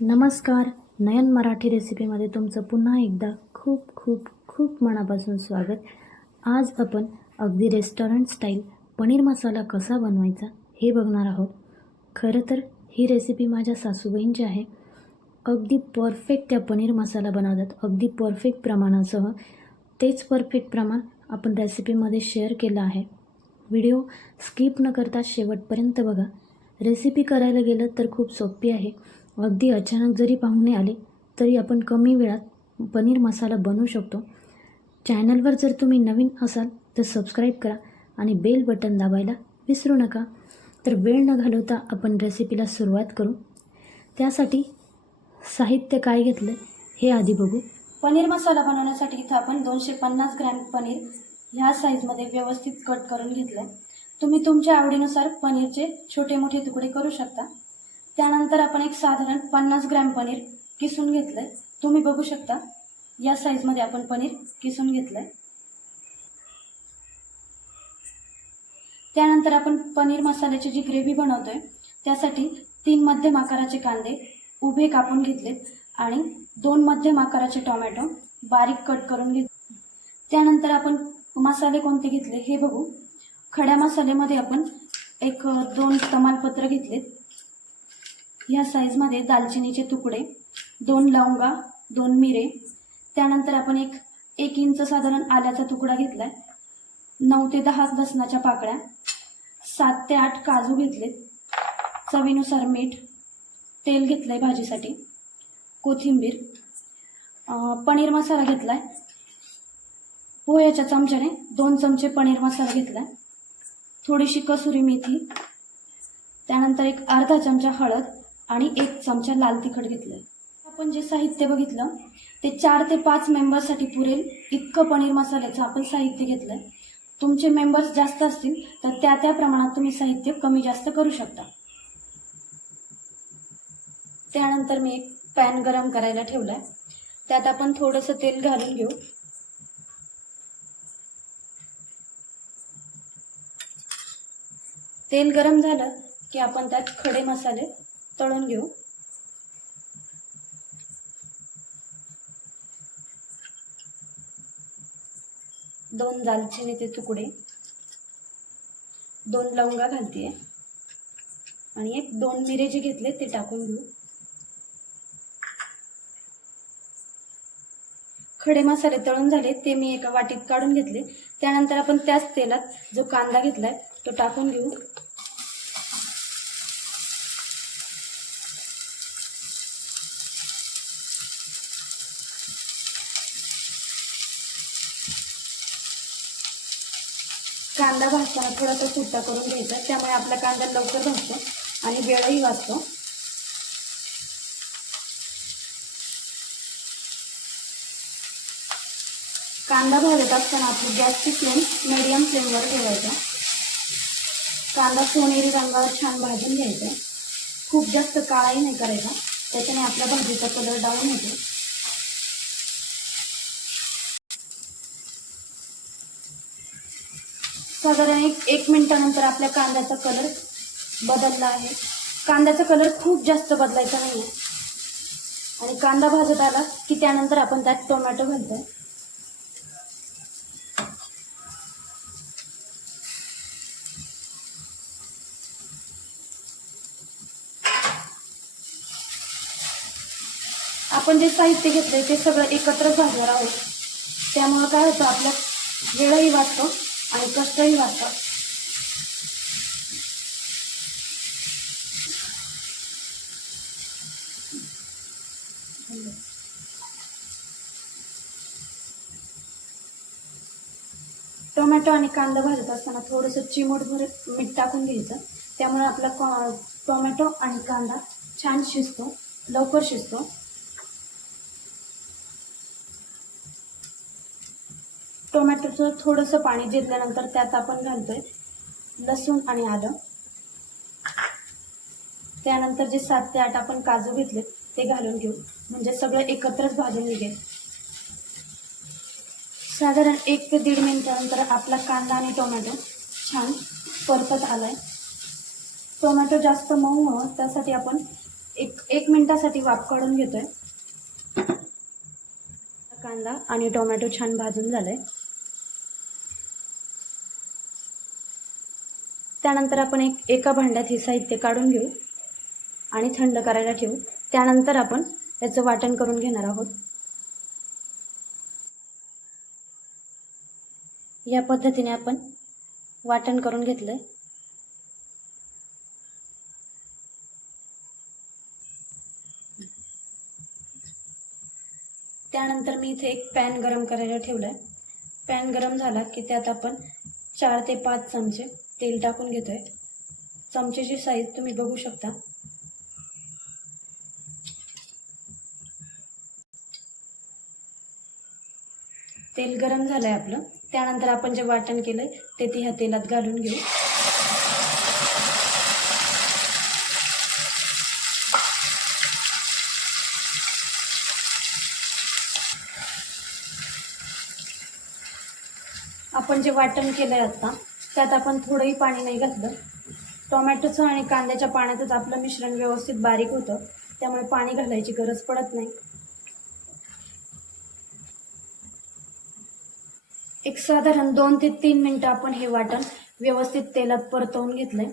नमस्कार. नयन मराठी रेसिपीमध्ये तुमचं पुन्हा एकदा खूप खूप खूप मनापासून स्वागत. आज आपण अगदी रेस्टॉरंट स्टाईल पनीर मसाला कसा बनवायचा हे बघणार आहोत. खरं तर ही रेसिपी माझ्या सासूबाईंची आहे. अगदी परफेक्ट त्या पनीर मसाला बनवतात अगदी परफेक्ट प्रमाणासह तेच परफेक्ट प्रमाण आपण रेसिपीमध्ये शेअर केलं आहे. व्हिडिओ स्किप न करता शेवटपर्यंत बघा. रेसिपी करायला गेलं तर खूप सोपी आहे. अगदी अचानक जरी पाहुणे आले तरी आपण कमी वेळात पनीर मसाला बनवू शकतो. चॅनलवर जर तुम्ही नवीन असाल तर सबस्क्राईब करा आणि बेल बटन दाबायला विसरू नका. तर वेळ न घालवता आपण रेसिपीला सुरुवात करू. त्यासाठी साहित्य काय घेतलं हे आधी बघू. पनीर मसाला बनवण्यासाठी इथं आपण दोनशे पन्नास ग्रॅम पनीर ह्या साईजमध्ये व्यवस्थित कट करून घेतलं आहे तुम्ही तुमच्या आवडीनुसार पनीरचे छोटे मोठे तुकडे करू शकता. त्यानंतर आपण एक साधारण पन्नास ग्रॅम पनीर किसून घेतलं आहे तुम्ही बघू शकता या साईजमध्ये आपण पनीर किसून घेतलं आहे त्यानंतर आपण पनीर मसाल्याची जी ग्रेव्ही बनवतोय त्यासाठी तीन मध्यम आकाराचे कांदे उभे कापून घेतलेत आणि दोन मध्यम आकाराचे टोमॅटो बारीक कट करून घेत त्यानंतर आपण मसाले कोणते घेतले हे बघू. खड्या मसाल्यामध्ये आपण एक दोन तमालपत्र घेतलेत. ह्या साईजमध्ये दालचिनीचे तुकडे दोन लवंगा दोन मिरे. त्यानंतर आपण एक एक इंच साधारण आल्याचा तुकडा घेतलाय. नऊ ते दहा लसणाच्या पाकळ्या. सात ते आठ काजू घेतलेत. चवीनुसार मीठ तेल घेतलंय भाजीसाठी. कोथिंबीर. पनीर मसाला घेतलाय. पोह्याच्या चमच्याने दोन चमचे पनीर मसाला घेतलाय. थोडीशी कसुरी मेथी. त्यानंतर एक अर्धा चमचा हळद. आणि एक चमचा लाल तिखट घेतलंय. आपण जे साहित्य बघितलं ते चार ते पाच मेंबर्ससाठी पुरेल. इतकं पनीर मसाल्याचं आपण साहित्य घेतलंय. तुमचे मेंबर्स जास्त असतील तर त्या त्या प्रमाणात तुम्ही साहित्य कमी जास्त करू शकता. त्यानंतर मी एक पॅन गरम करायला ठेवलाय. त्यात आपण थोडंसं तेल घालून घेऊ. तेल गरम झालं की आपण त्यात खडे मसाले तळून घेऊ. दोन दालचिनीचे तुकडे. दोन लवंगा घालते आणि एक दोन मिरे जे घेतले ते टाकून घेऊ. खडे मसाले तळून झाले ते मी एका वाटीत काढून घेतले. त्यानंतर आपण त्याच तेलात जो कांदा घेतलाय तो टाकून घेऊ. कांदा भाजताना थोडासा सुट्टा करून घ्यायचा. त्यामुळे आपला कांदा लवकर भाजतो आणि वेळही वाचतो. कांदा भाजत असताना आपली गॅसची फ्लेम मिडियम फ्लेमवर ठेवायचा. कांदा सोनेरी रंगावर छान भाजून घ्यायचा. खूप जास्त काळाही नाही करायचा. त्याच्याने आपल्या भाजीचा कलर डाऊन होतो. साधारण एक एक मिनटानंतर आपल्या कांद्याचा कलर बदलला आहे. कांद्याचा कलर खूप जास्त बदलायचा नाही आहे आणि कांदा भाजत आला की त्यानंतर आपण त्यात टोमॅटो घालतो आपण जे साहित्य घेतलंय ते सगळं एकत्रच भाजणार आहोत. त्यामुळं काय होतं आपल्या वेळही वाचतो. आणि कष्टही वाचतात टोमॅटो आणि कांदा भाजत असताना थोडंसं चिमूटभर मीठ टाकून घ्यायचं. त्यामुळे आपला कॉ- टोमॅटो आणि कांदा छान शिजतो लवकर शिजतो. टोमॅटोचं थोडंसं पाणी जिरल्यानंतर त्यात आपण घालतोय लसूण आणि आलं. त्यानंतर जे सात ते आठ आपण काजू घेतले ते घालून घेऊ. म्हणजे सगळं एकत्रच भाजून निघेल. साधारण एक ते दीड मिनिटानंतर आपला कांदा आणि टोमॅटो छान परतत आलाय. टोमॅटो जास्त मऊ हवं त्यासाठी आपण एक एक मिनिटासाठी वाफ काढून घेतोय. कांदा आणि टोमॅटो छान भाजून झालाय. त्यानंतर आपण एक एका भांड्यात हे साहित्य काढून घेऊ आणि थंड करायला ठेवू. त्यानंतर आपण त्याचं वाटण करून घेणार आहोत. या पद्धतीने आपण वाटण करून घेतलंय. त्यानंतर मी इथे एक पॅन गरम करायला ठेवलाय. पॅन गरम झाला की त्यात आपण चार ते पाच चमचे तेल टाकून घेतोय. चमचेची साईज तुम्ही बघू शकता. तेल गरम झालंय आपलं. त्यानंतर आपण जे वाटण केलंय ते ती ह्या तेलात घालून घेऊ. आपण जे वाटण केलंय आता त्यात आपण थोडंही पाणी नाही घातलं. टोमॅटोचं आणि कांद्याच्या पाण्यातच आपलं मिश्रण व्यवस्थित बारीक होतं. त्यामुळे पाणी घालायची गरज पडत नाही. एक साधारण दोन ते तीन मिनटं आपण हे वाटण व्यवस्थित तेलात परतवून घेतलंय.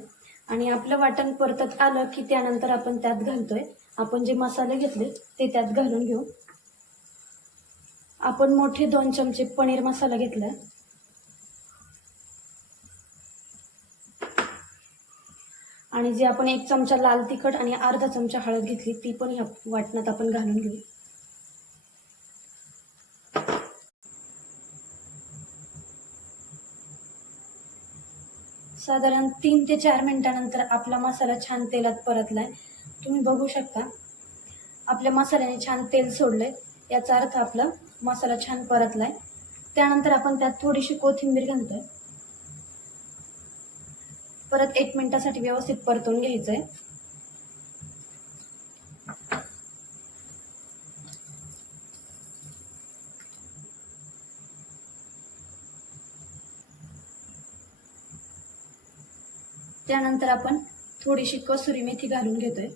आणि आपलं वाटण परतत आलं की त्यानंतर आपण त्यात घालतोय. आपण जे मसाले घेतले ते त्यात घालून घेऊ. आपण मोठे दोन चमचे पनीर मसाला घेतलाय. आणि जे आपण एक चमचा लाल तिखट आणि अर्धा चमचा हळद घेतली ती पण ह्या वाटणात आपण घालून घेऊ. साधारण तीन ते चार मिनटानंतर आपला मसाला छान तेलात परतलाय. तुम्ही बघू शकता आपल्या मसाल्याने छान तेल सोडलंय. याचा अर्थ आपला मसाला छान परतलाय. त्यानंतर आपण त्यात थोडीशी कोथिंबीर घालतोय. परत एक मिनिटासाठी व्यवस्थित परतून घ्यायचंय. त्यानंतर आपण थोडीशी कसुरी मेथी घालून घेतोय.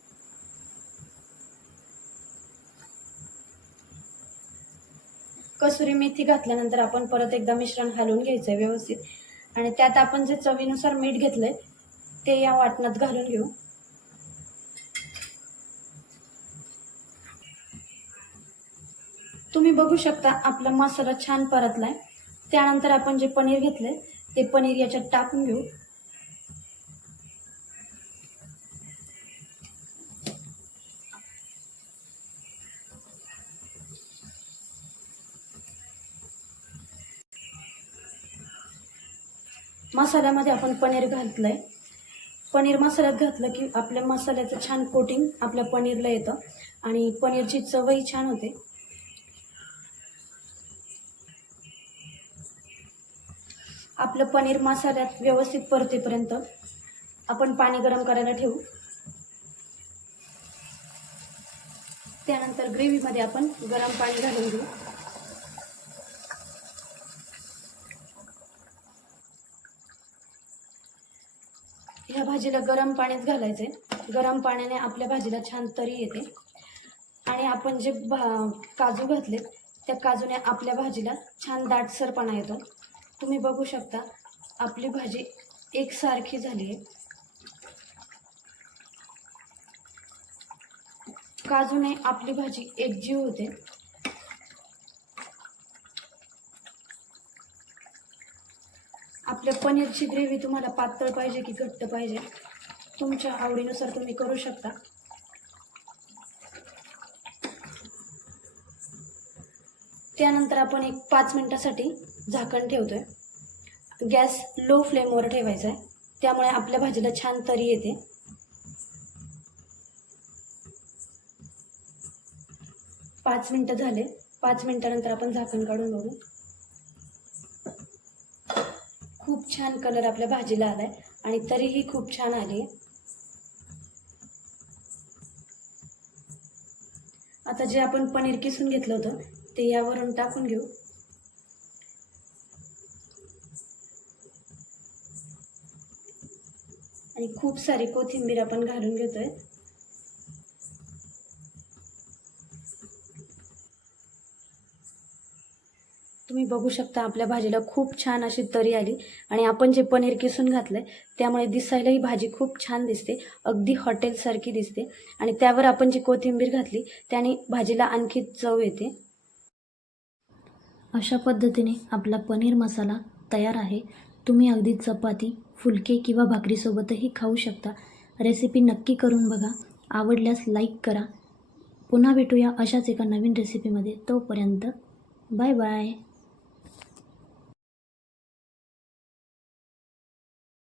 कसुरी मेथी घातल्यानंतर आपण परत एकदा मिश्रण घालून घ्यायचंय व्यवस्थित. आणि त्यात आपण जे चवीनुसार मीठ घेतलंय ते या वाटणात घालून घेऊ. तुम्ही बघू शकता आपला मसाला छान परतलाय. त्यानंतर आपण जे पनीर घेतलंय ते पनीर याच्यात टाकून घेऊ. मसाल्यामध्ये आपण पनीर घातलंय. पनीर मसाल्यात घातलं की आपल्या मसाल्याचं छान कोटिंग आपल्या पनीरला येतं. आणि पनीरची चवही छान होते. आपलं पनीर मसाल्यात व्यवस्थित परतेपर्यंत आपण पाणी गरम करायला ठेवू. त्यानंतर ग्रेव्हीमध्ये आपण गरम पाणी घालून घेऊ. ह्या भाजीला गरम पाणीच घालायचे. गरम पाण्याने आपल्या भाजीला छान तरी येते. आणि आपण जे भा काजू घातलेत त्या काजूने आपल्या भाजीला छान दाटसरपणा येतो. तुम्ही बघू शकता आपली भाजी एकसारखी झाली आहे. काजूने आपली भाजी एकजीव होते. आपल्या पनीरची ग्रेव्ही तुम्हाला पातळ पाहिजे की घट्ट पाहिजे? तुमच्या आवडीनुसार तुम्ही करू शकता. त्यानंतर आपण एक पाच मिनिटासाठी झाकण ठेवतो आहे गॅस लो फ्लेमवर ठेवायचा आहे. त्यामुळे आपल्या भाजीला छान तरी येते. पाच मिनटं झाले. पाच मिनटानंतर आपण झाकण काढून बघू. खूप छान कलर आपल्या भाजीला आलाय. आणि तरीही खूप छान आली. आता जे आपण पनीर किसून घेतलं होतं ते यावरून टाकून घेऊ. आणि खूप सारी कोथिंबीर आपण घालून घेतोय. तुम्ही बघू शकता आपल्या भाजीला खूप छान अशी तरी आली आणि आपण जे पनीर किसून घातलंय त्यामुळे दिसायला ही भाजी खूप छान दिसते. अगदी हॉटेलसारखी दिसते. आणि त्यावर आपण जी कोथिंबीर घातली त्याने भाजीला आणखी चव येते. अशा पद्धतीने आपला पनीर मसाला तयार आहे. तुम्ही अगदी चपाती फुलके किंवा भाकरीसोबतही खाऊ शकता. रेसिपी नक्की करून बघा. आवडल्यास लाईक करा. पुन्हा भेटूया अशाच एका नवीन रेसिपीमध्ये. तोपर्यंत बाय बाय.